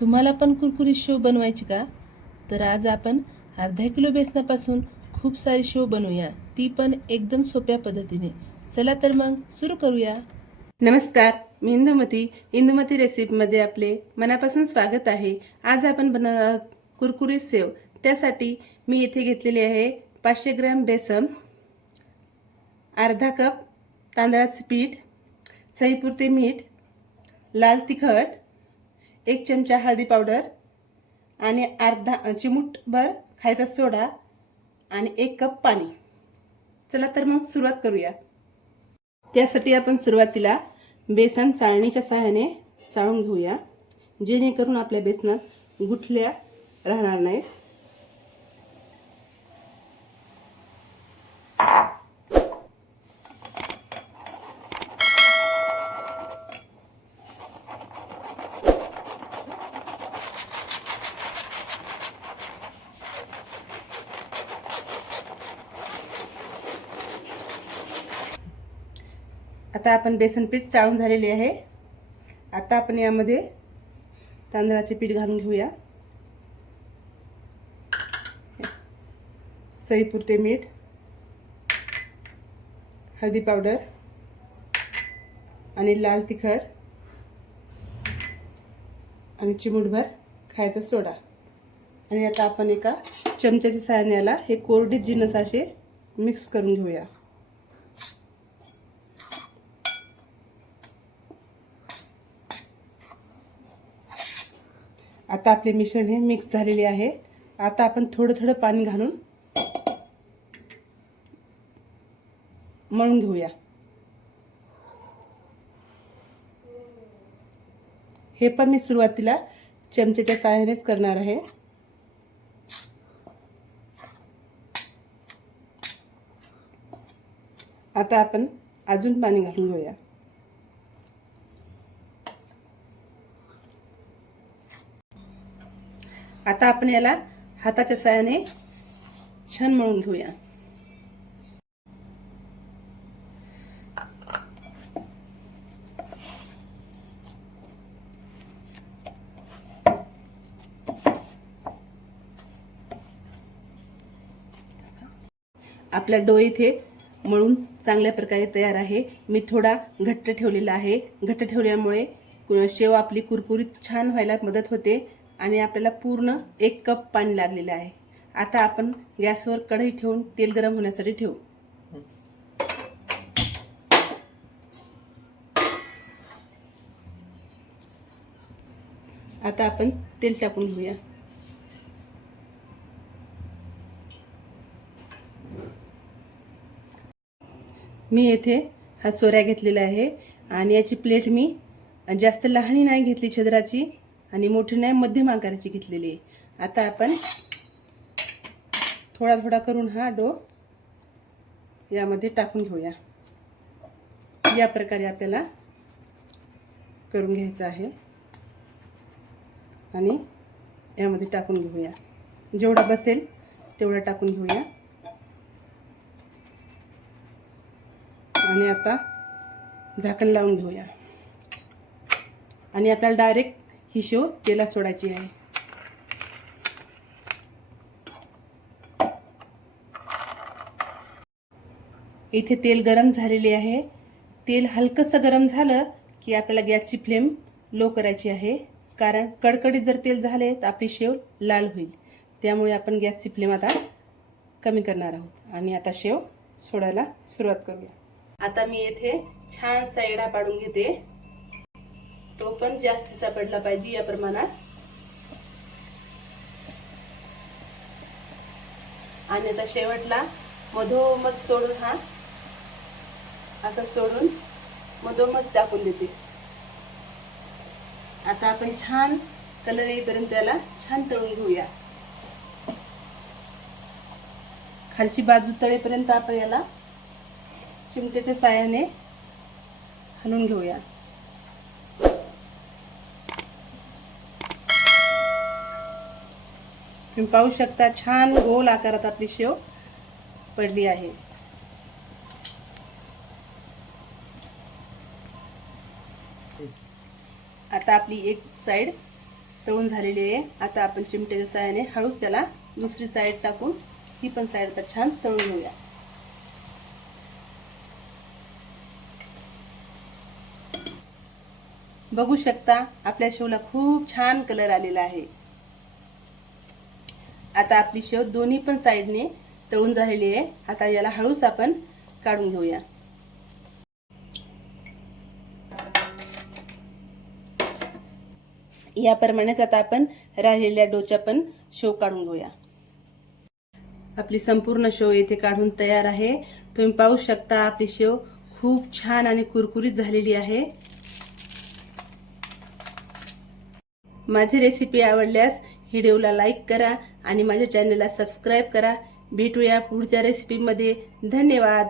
तुम्हाला पण कुरकुरीत शेव बनवायची का? तर आज आपण अर्धा किलो बेसनापासून खूप सारी शेव बनवूया. ती पण एकदम सोप्या पद्धतीने. चला तर मग सुरू करूया. नमस्कार मी इंदुमती. इंदुमती रेसिपीमध्ये आपले मनापासून स्वागत आहे. आज आपण बनवणार आहोत कुरकुरीत सेव त्यासाठी मी इथे घेतलेली आहे पाचशे ग्रॅम बेसन अर्धा कप तांदळाचं पीठ चवीपुरते मीठ लाल तिखट एक चमचा हळदी पावडर आणि अर्धा चिमूटभर खायचा सोडा आणि एक कप पाणी. चला तर मग सुरुवात करूया. त्यासाठी आपण सुरुवातीला बेसन चाळणीच्या सहाय्याने चाळून घेऊया जेणेकरून आपल्या बेसनात गुठल्या राहणार नाहीत. आता आपण बेसन पीठ चाळून झालेले आहे. आता आपण यामध्ये तांदळाचे पीठ घालून घेऊया. सईपुरते मीठ हळदी पावडर आणि लाल तिखट आणि चिमूटभर खायचा सोडा. आणि आता आपण एका चमच्याच्या सहाय्याने याला हे कोरडे जिनस असे मिक्स करून घेऊया. आता आपले मिश्रण हे मिक्स झालेले आहे. आता आपण थोडं थोडं पाणी घालून मळून घेऊया. हे पण मी सुरुवातीला चमच्याच्या सहाय्यानेच करणार आहे. आता आपण अजून पाणी घालून घेऊया. आता आपण याला हाताच्या सहाय्याने छान मळून घेऊया. आपला डो इथे मळून चांगल्या प्रकारे तयार आहे. मी थोडा घट्ट ठेवलेला आहे. घट्ट ठेवल्यामुळे शेव आपली कुरकुरीत छान व्हायला मदत होते. आणि आपल्याला पूर्ण एक कप पाणी लागलेलं आहे. आता आपण गॅसवर कढई ठेवून तेल गरम होण्यासाठी ठेवू. आता आपण तेल टाकून घेऊया. मी येथे हा सोऱ्या घेतलेला आहे आणि याची प्लेट मी जास्त लहानी नाही घेतली छद्राची. आणि मोठी नाही मध्यम आकाराची घेतलेली आहे. आता आपण थोडा थोडा करून हा डो यामध्ये टाकून घेऊया. या प्रकारे आपल्याला करून घ्यायचं आहे. आणि यामध्ये टाकून घेऊया. जेवढा बसेल तेवढा टाकून घेऊया. आणि आता झाकण लावून घेऊया. आणि आपल्याला डायरेक्ट ही शेव तेलात सोडायची आहे. इथे तेल गरम झालेले आहे. तेल हलकंसं गरम झालं की आपल्याला गॅसची फ्लेम लो करायची आहे. कारण कडकडीत जर तेल झाले तर आपली शेव लाल होईल. त्यामुळे आपण गॅसची फ्लेम आता कमी करणार आहोत. आणि आता शेव सोडायला सुरुवात करूया. आता मी येथे छानसा येडा पाडून घेते. तो पण जास्तीचा पडला पाहिजे या प्रमाणात. आणि आता शेवटला मधोमध सोडून हा असा सोडून मधोमध टाकून देते. आता आपण छान कलर येईपर्यंत त्याला छान तळून घेऊया. खालची बाजू तळेपर्यंत आपण याला चिमट्याच्या साह्याने हलवून घेऊया. तुम्ही पाहू शकता छान गोल आकारात आपली शेव पडली आहे. आता आपली एक साईड तळून झालेली आहे. आता आपण चिमट्याच्या साह्याने हळूच त्याला दुसरी साईड टाकून ही पण साईड आता छान तळून घेऊया. बघू शकता आपल्या शेवला खूप छान कलर आलेला आहे. आता आपली शेव दोन्ही पण साईडने तळून झालेली आहे. आता याला हळूच आपण काढून घेऊया. याप्रमाणेच आता आपण राहिलेल्या डोच्या पण शेव काढून घेऊया. आपली संपूर्ण शेव येथे काढून तयार आहे. तुम्ही पाहू शकता आपली शेव खूप छान आणि कुरकुरीत झालेली आहे. माझी रेसिपी आवडल्यास व्हिडिओला लाईक करा. आणि माझ्या चॅनलला सबस्क्राईब करा. भेटूया पुढच्या रेसिपीमध्ये धन्यवाद.